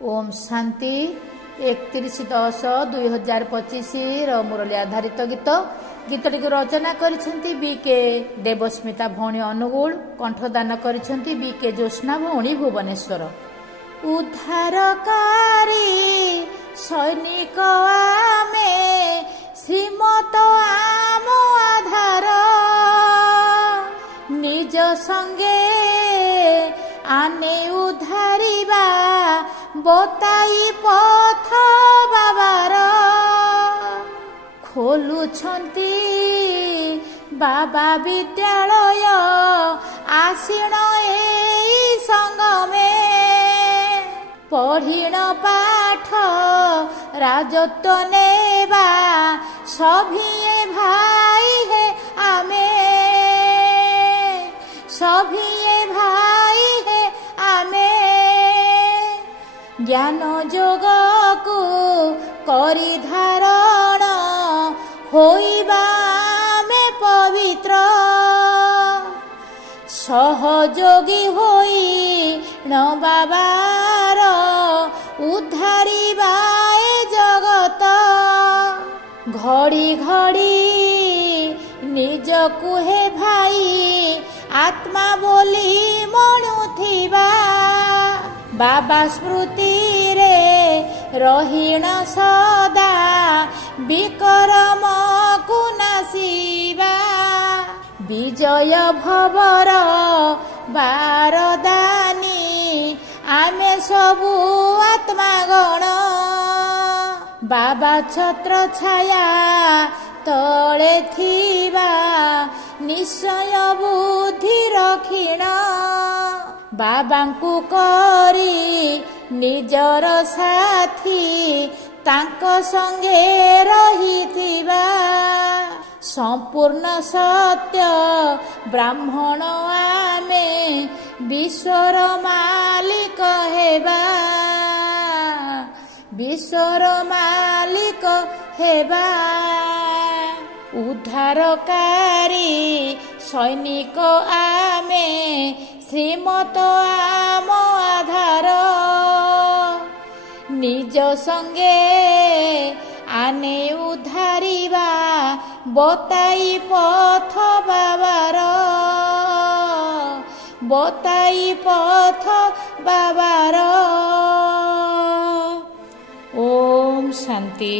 ओम शांति 31/10/2025 मुरली आधारित गीत गीतटी को रचना करिसेंती बीके देवस्मिता भौणी अनुगुल कंठदान करिसेंती बीके ज्योत्स्ना भौणी भुवनेश्वर। उद्धारकारी सैनिक आमे श्रीमत आम आधार निज संगे आने उद्धारिबा बताई पथ बाबार खोलुछंती बाबा विद्यालय आसीण एई संगमे पढ़िण पाठ राजत्व नेबा सभिए भाई है आमे सभिए भाई है आमे ज्ञान जोग को करी धारण होइबा में पवित्र सहयोगी होई न बाबार उद्धारिबा ए जगत घड़ी घड़ी निज कुहे भाई आत्मा बोली मणुथिबा बाबा स्मृति रे रहीण सदा विक्रम कुनासीबा विजय भवर बारदानी आमे सबु आत्मागण बाबा छत्र छाया तले थिबा निश्चय बुद्धि रखिण बाबांकु करी निजर साथी तांको संगे रहिथिबा संपूर्ण सत्य ब्राह्मण आमे विश्वर मालिक हेबा विश्वर मालिक हेबा उद्धारकारी सैनिक आमे श्रीमत आम आधार निज संगे आने उद्धारिबा बताई पथ बाबार बताई पथ बाबार। ओम शांति।